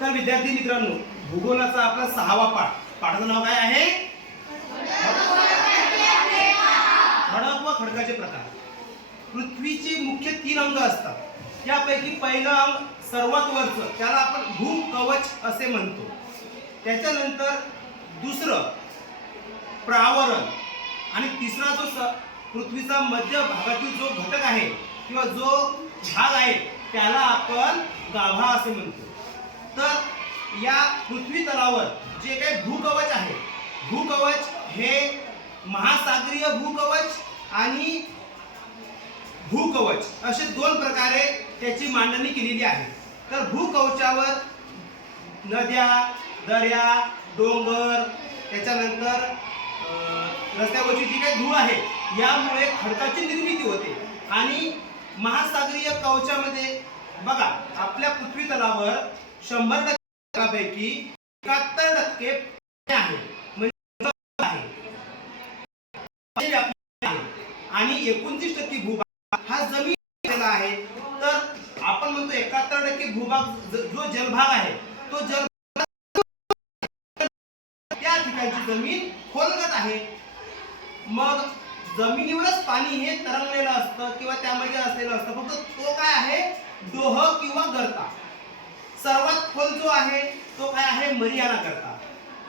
तर विद्यार्थी मित्रांनो, भूगोलाचा आपला 6वा पाठ, पाठाचं नाव काय आहे? खडक व खडकाचे प्रकार. पृथ्वीचे मुख्य 3 अंग असतात. त्यापैकी पहिलं अंग सर्वात वरचं, त्याला आपण भूकवच असे म्हणतो. त्याच्यानंतर दुसरं प्रावरण, आणि तिसरा जो पृथ्वीचा मध्य भागातील जो घटक आहे किंवा जो भाग आहे त्याला आपण गाभा असे म्हणतो. तर या पृथ्वी तलावर जे काही भूकवच आहे, भूकवच हे महासागरीय भूकवच आणि भूकवच असे 2 प्रकारे त्याची मांडणी केलेली आहे. तर भूकवचावर नद्या, दर्या, डोंगर, त्याच्यानंतर रस्त्यावरची जी काही धूळ आहे यामुळे खडकाची निर्मिती होते. आणि महासागरीय कवचामध्ये बघा, आपल्या पृथ्वी तलावर 100% पैकी 71% आहे म्हणजे आहे, आणि 29% भूभाग हा जमीन आहे. तर आपण म्हणतो 71% भूभाग जो जलभाग आहे तो जल त्या ठिकाणची जमीन खोलगट आहे. मग जमिनीवरच पाणी हे तरंगलेलं असतं किंवा त्यामध्ये असलेलं असतं, फक्त तो काय आहे, डोह किंवा गर्ता. सर्वात खोल जो आहे तो काय आहे, मरियाना गर्ता.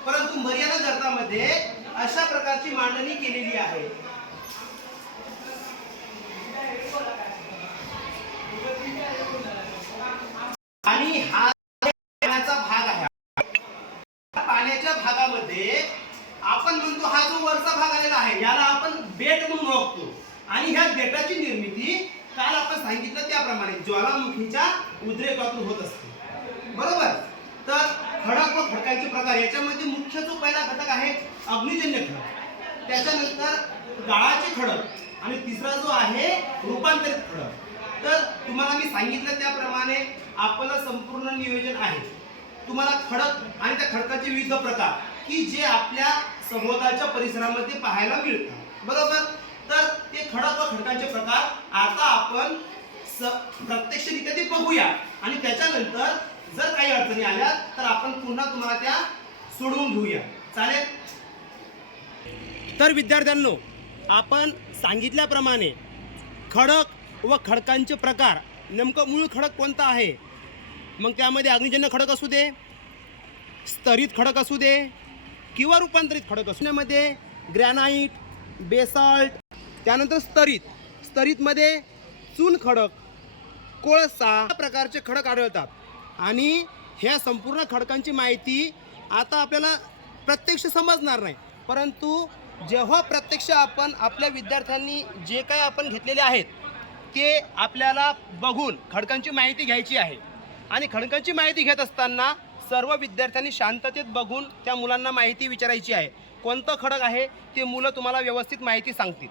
परंतु मरियाना गर्तामध्ये अशा प्रकारची मांडणी केलेली आहे. आणि हा पाण्याचा भाग आहे. पाण्याच्या भागामध्ये आपण म्हणतो हा जो वरचा भाग आलेला आहे याला आपण बेट म्हणून ओळखतो. आणि ह्या बेटाची निर्मिती काल आपण सांगितलं त्याप्रमाणे ज्वालामुखीच्या उद्रेकातून होत असते, बरोबर. तर खडक व खडकाचे प्रकार, याच्यामध्ये मुख्य जो पहिला घटक आहे अग्निजन्य खडक, त्याच्यानंतर गाळाचे खडक, आणि तिसरा जो आहे रूपांतरित खडक. तर तुम्हाला मी सांगितलं त्याप्रमाणे आपलं संपूर्ण नियोजन आहे. तुम्हाला खडक आणि त्या खडकाचे विविध प्रकार की जे आपल्या सभोवतालच्या परिसरामध्ये पाहायला मिळतात, बरोबर. तर ते खडक व खडकाचे प्रकार आता आपण प्रत्यक्षरित्या ते बघूया, आणि त्याच्यानंतर जर काही अडचणी आल्या तर आपण पुन्हा तुम्हाला त्या सोडवून घेऊया, चालेल. तर विद्यार्थ्यांनो, आपण सांगितल्याप्रमाणे खडक व खडकांचे प्रकार, नेमकं मूळ खडक कोणता आहे, मग त्यामध्ये अग्निजन्य खडक असू दे, स्तरित खडक असू दे किंवा रूपांतरित खडक असू दे, मध्ये ग्रॅनाइट, बेसाल्ट, त्यानंतर स्तरितमध्ये चून खडक, कोळसा प्रकारचे खडक आढळतात. आणि ह्या संपूर्ण खडकांची माहिती आता आपल्याला प्रत्यक्ष समजणार नाही, परंतु जेव्हा प्रत्यक्ष आपण आपल्या विद्यार्थ्यांनी जे काही आपण घेतलेले आहेत ते आपल्याला बघून खडकांची माहिती घ्यायची आहे. आणि खडकांची माहिती घेत असताना सर्व विद्यार्थ्यांनी शांततेत बघून त्या मुलांना माहिती विचारायची आहे. कोणतं खडक आहे ते मुलं तुम्हाला व्यवस्थित माहिती सांगतील.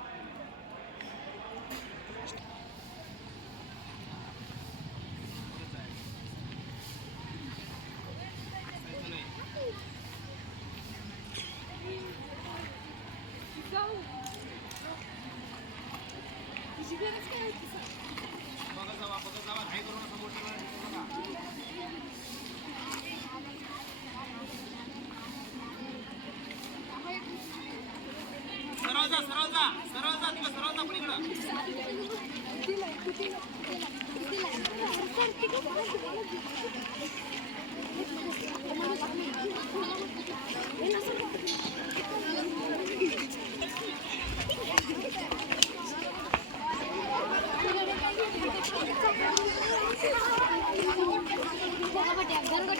घरगुती